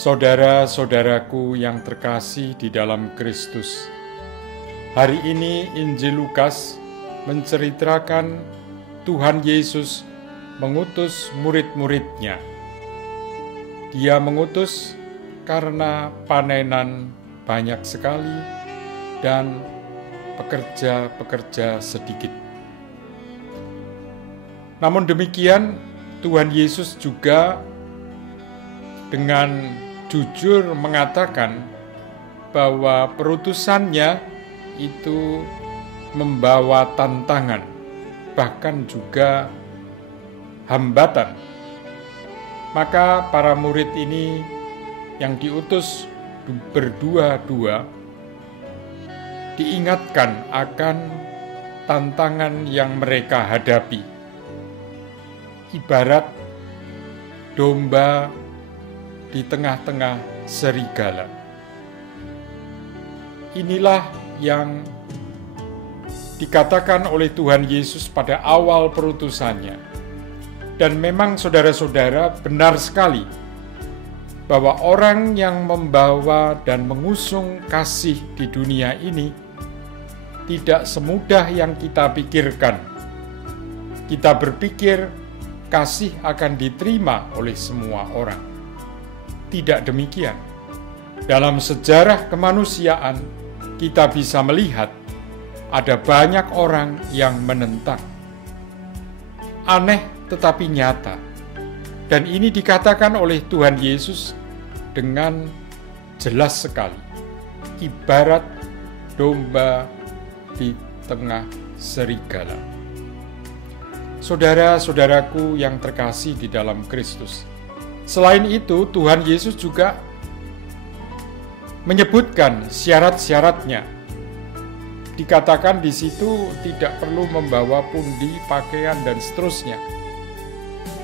Saudara-saudaraku yang terkasih di dalam Kristus, hari ini Injil Lukas menceritakan Tuhan Yesus mengutus murid-muridnya. Dia mengutus karena panenan banyak sekali dan pekerja-pekerja sedikit. Namun demikian, Tuhan Yesus juga dengan jujur mengatakan bahwa perutusannya itu membawa tantangan, bahkan juga hambatan. Maka para murid ini yang diutus berdua-dua diingatkan akan tantangan yang mereka hadapi. Ibarat domba di tengah-tengah serigala. Inilah yang dikatakan oleh Tuhan Yesus pada awal perutusannya. Dan memang saudara-saudara, benar sekali bahwa orang yang membawa dan mengusung kasih di dunia ini tidak semudah yang kita pikirkan. Kita berpikir kasih akan diterima oleh semua orang. Tidak demikian. Dalam sejarah kemanusiaan, kita bisa melihat ada banyak orang yang menentang. Aneh tetapi nyata. Dan ini dikatakan oleh Tuhan Yesus dengan jelas sekali. Ibarat domba di tengah serigala. Saudara-saudaraku yang terkasih di dalam Kristus, selain itu, Tuhan Yesus juga menyebutkan syarat-syaratnya. Dikatakan di situ tidak perlu membawa pundi, pakaian, dan seterusnya.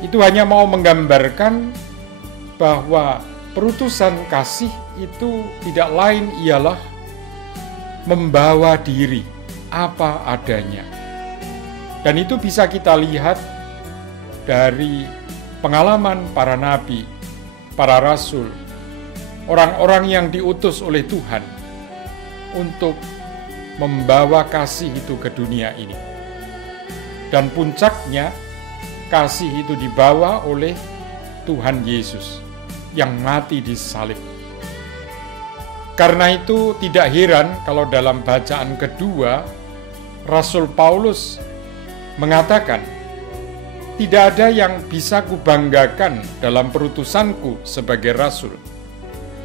Itu hanya mau menggambarkan bahwa perutusan kasih itu tidak lain ialah membawa diri apa adanya. Dan itu bisa kita lihat dari pengalaman para nabi, para rasul, orang-orang yang diutus oleh Tuhan untuk membawa kasih itu ke dunia ini. Dan puncaknya, kasih itu dibawa oleh Tuhan Yesus yang mati di salib. Karena itu tidak heran kalau dalam bacaan kedua, Rasul Paulus mengatakan, "Tidak ada yang bisa kubanggakan dalam perutusanku sebagai rasul,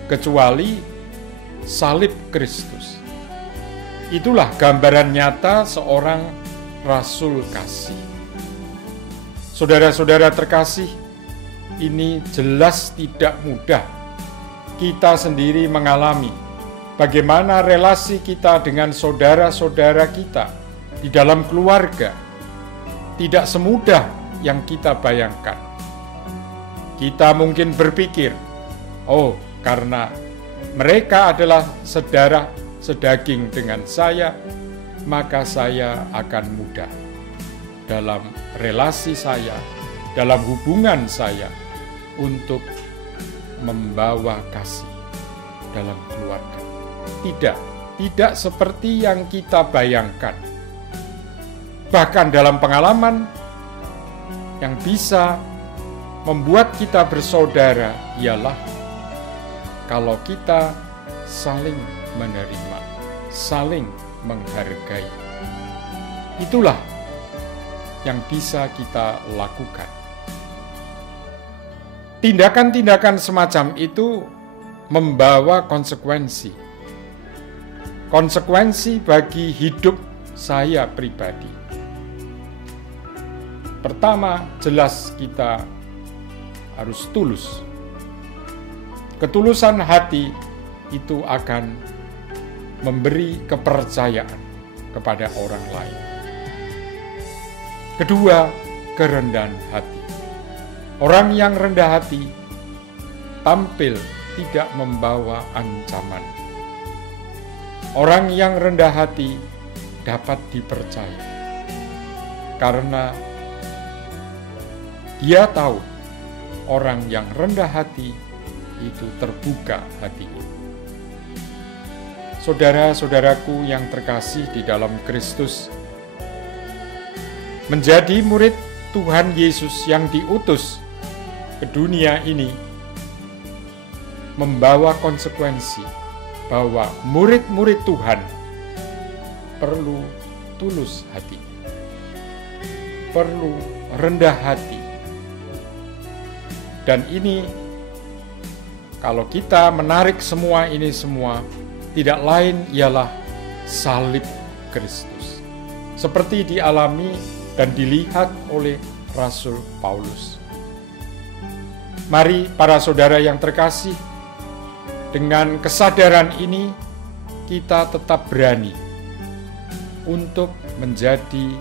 kecuali salib Kristus." Itulah gambaran nyata seorang rasul kasih. Saudara-saudara terkasih, ini jelas tidak mudah. Kita sendiri mengalami bagaimana relasi kita dengan saudara-saudara kita di dalam keluarga. Tidak semudah yang kita bayangkan. Kita mungkin berpikir, oh, karena mereka adalah saudara sedaging dengan saya, maka saya akan mudah dalam relasi saya, dalam hubungan saya untuk membawa kasih dalam keluarga. Tidak seperti yang kita bayangkan. Bahkan dalam pengalaman yang bisa membuat kita bersaudara ialah kalau kita saling menerima, saling menghargai. Itulah yang bisa kita lakukan. Tindakan-tindakan semacam itu membawa konsekuensi. Konsekuensi bagi hidup saya pribadi. Pertama, jelas kita harus tulus. Ketulusan hati itu akan memberi kepercayaan kepada orang lain. Kedua, kerendahan hati. Orang yang rendah hati tampil tidak membawa ancaman. Orang yang rendah hati dapat dipercaya karena dia tahu orang yang rendah hati itu terbuka hatinya. Saudara-saudaraku yang terkasih di dalam Kristus, menjadi murid Tuhan Yesus yang diutus ke dunia ini membawa konsekuensi bahwa murid-murid Tuhan perlu tulus hati, perlu rendah hati. Dan ini, kalau kita menarik semua ini semua, tidak lain ialah salib Kristus, seperti dialami dan dilihat oleh Rasul Paulus. Mari para saudara yang terkasih, dengan kesadaran ini kita tetap berani untuk menjadi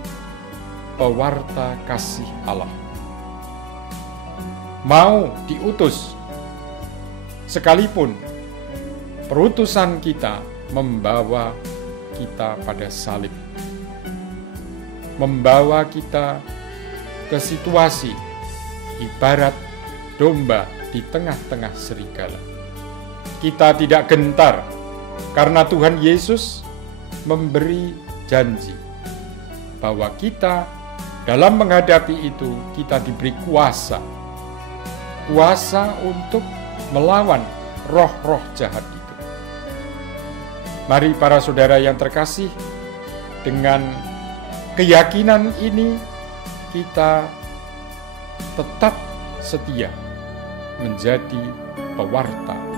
pewarta kasih Allah. Mau diutus, sekalipun perutusan kita membawa kita pada salib, membawa kita ke situasi ibarat domba di tengah-tengah serigala. Kita tidak gentar karena Tuhan Yesus memberi janji bahwa kita dalam menghadapi itu kita diberi kuasa untuk melawan roh-roh jahat itu. Mari para saudara yang terkasih, dengan keyakinan ini kita tetap setia menjadi pewarta